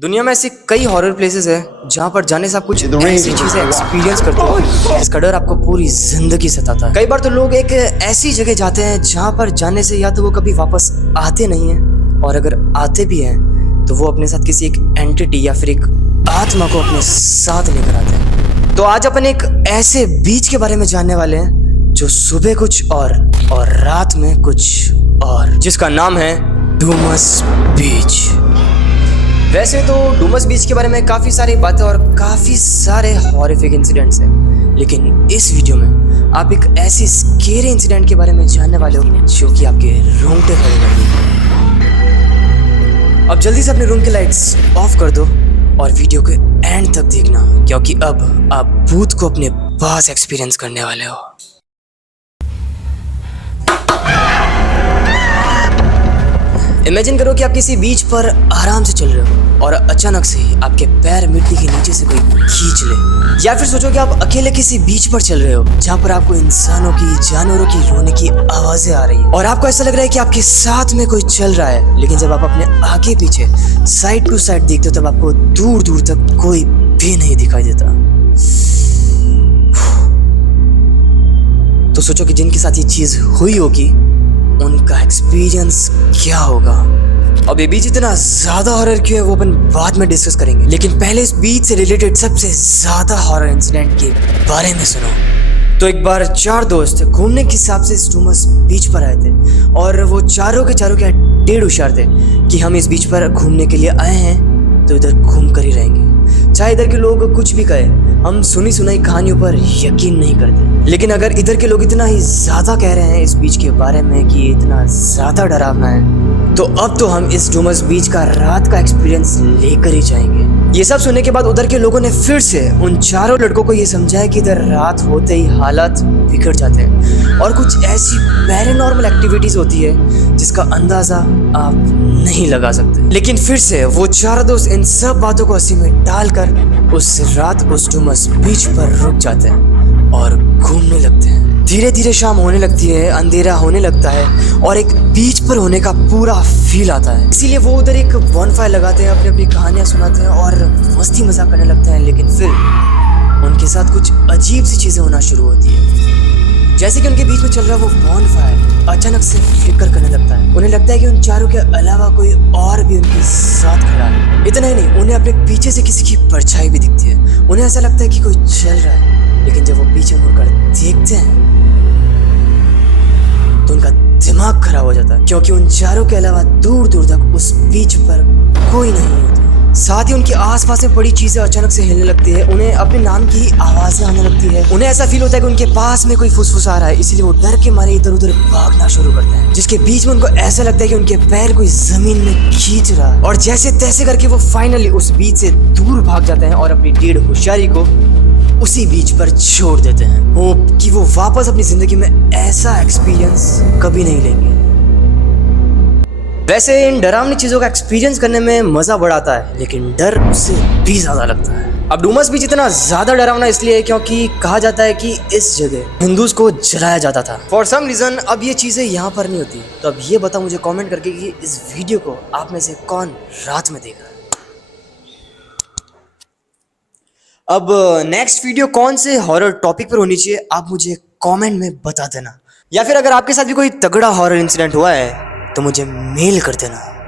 दुनिया में ऐसी कई हॉरर प्लेसेस है जहाँ पर जाने से आप कुछ ऐसी चीजें एक्सपीरियंस करते हो जिसका डर आपको पूरी जिंदगी सताता है। कई बार तो लोग एक ऐसी जगह जाते हैं जहाँ पर जाने से या तो वो कभी वापस आते नहीं हैं, और अगर आते भी हैं तो वो अपने साथ किसी एक एंटिटी या फिर एक आत्मा को अपने साथ लेकर आते हैं। तो आज अपन एक ऐसे बीच के बारे में जानने वाले हैं जो सुबह कुछ और रात में कुछ और, जिसका नाम है डूमस बीच। वैसे तो डूमस बीच के बारे में काफ़ी सारी बातें और काफ़ी सारे हॉरिफिक इंसिडेंट्स हैं, लेकिन इस वीडियो में आप एक ऐसी स्केरी इंसिडेंट के बारे में जानने वाले हो जो कि आपके रोंगटे खड़े कर देंगे। अब जल्दी से अपने रूम की लाइट्स ऑफ कर दो और वीडियो के एंड तक देखना, क्योंकि अब आप भूत को अपने पास एक्सपीरियंस करने वाले हो। इमेजिन करो कि आप किसी बीच पर आराम से चल रहे हो और अचानक से आपके पैर मिट्टी के नीचे से कोई खींच ले, या फिर सोचो कि आप अकेले किसी बीच पर चल रहे हो जहाँ पर आपको इंसानों की, जानवरों की रोने की आवाजें आ रही है और आपको ऐसा लग रहा है कि आपके साथ में कोई चल रहा है। लेकिन जब आप अपने आगे पीछे साइड टू साइड देखते हो तब आपको दूर दूर तक कोई भी नहीं दिखाई देता। तो सोचो कि जिनके साथ ये चीज हुई होगी उनका एक्सपीरियंस क्या होगा। अब ये बीच इतना ज्यादा हॉरर क्यों है वो अपन बाद में डिस्कस करेंगे, लेकिन पहले इस बीच से रिलेटेड सबसे ज्यादा हॉरर इंसिडेंट के बारे में सुनो। तो एक बार चार दोस्त घूमने के हिसाब से इस डूमस बीच पर आए थे और वो चारों के क्या डेढ़ होशियार थे कि हम इस बीच पर घूमने के लिए आए हैं तो इधर घूम कर ही रहेंगे, चाहे इधर के लोग कुछ भी कहे। हम सुनी सुनाई कहानियों पर यकीन नहीं करते, लेकिन अगर इधर के लोग इतना ही ज्यादा कह रहे हैं इस बीच के बारे में कि इतना ज्यादा डरावना है, तो अब तो हम इस डूमस बीच का रात का एक्सपीरियंस लेकर ही जाएंगे। ये सब सुनने के बाद उधर के लोगों ने फिर से उन चारों लड़कों को ये समझाया कि इधर रात होते ही हालात बिगड़ जाते हैं और कुछ ऐसी पैरानॉर्मल एक्टिविटीज होती है जिसका अंदाजा आप नहीं लगा सकते। लेकिन फिर से वो चारों दोस्त इन सब बातों को हंसी में डालकर उस रात उस डूमस बीच पर रुक जाते हैं और घूमने लगते हैं। धीरे धीरे शाम होने लगती है, अंधेरा होने लगता है और एक बीच पर होने का पूरा फील आता है। इसीलिए वो उधर एक बॉनफायर लगाते हैं, अपनी अपनी कहानियां सुनाते हैं और मस्ती मजाक करने लगते हैं। लेकिन फिर उनके साथ कुछ अजीब सी चीजें होना शुरू होती है, जैसे कि उनके बीच में चल रहा वो बॉनफायर अचानक से फ्लिकर करने लगता है। उन्हें लगता है कि उन चारों के अलावा कोई और भी उनके साथ खड़ा है। इतना ही नहीं, उन्हें अपने पीछे से किसी की परछाई भी दिखती है। उन्हें ऐसा लगता है कि कोई चल रहा है, लेकिन जब वो पीछे मुड़कर देखते हैं तो उनका दिमाग खराब हो जाता है, क्योंकि उन चारों के अलावा दूर दूर तक उस बीच पर कोई नहीं होता। साथ ही उनके आसपास में पड़ी चीजें अचानक से हिलने लगती है, उन्हें अपने नाम की आवाजें आने लगती है। उन्हें ऐसा फील होता है कि उनके पास में कोई फुसफुसा रहा है, इसीलिए वो डर के मारे इधर उधर भागना शुरू करते हैं, जिसके बीच में उनको ऐसा लगता है कि उनके पैर कोई जमीन में खींच रहा है। और जैसे तैसे करके वो फाइनली उस बीच से दूर भाग जाते हैं और अपनी डेढ़ होशियारी को उसी बीच पर छोड़ देते हैं, होप कि वो वापस अपनी जिंदगी में ऐसा एक्सपीरियंस कभी नहीं लेंगे। वैसे इन डरावनी चीजों का एक्सपीरियंस करने में मजा बड़ा आता है, लेकिन डर उससे भी ज्यादा लगता है। अब डूमस बीच इतना ज्यादा डरावना इसलिए है क्योंकि कहा जाता है कि इस जगह हिंदूज को जलाया जाता था फॉर सम रीजन। अब ये चीजें यहाँ पर नहीं होती। तो अब ये बताओ मुझे कमेंट करके कि इस वीडियो को आप में से कौन रात में देख रहा है। अब नेक्स्ट वीडियो कौन से हॉरर टॉपिक पर होनी चाहिए आप मुझे कमेंट में बता देना, या फिर अगर आपके साथ भी कोई तगड़ा हॉरर इंसिडेंट हुआ है तो मुझे मेल कर देना।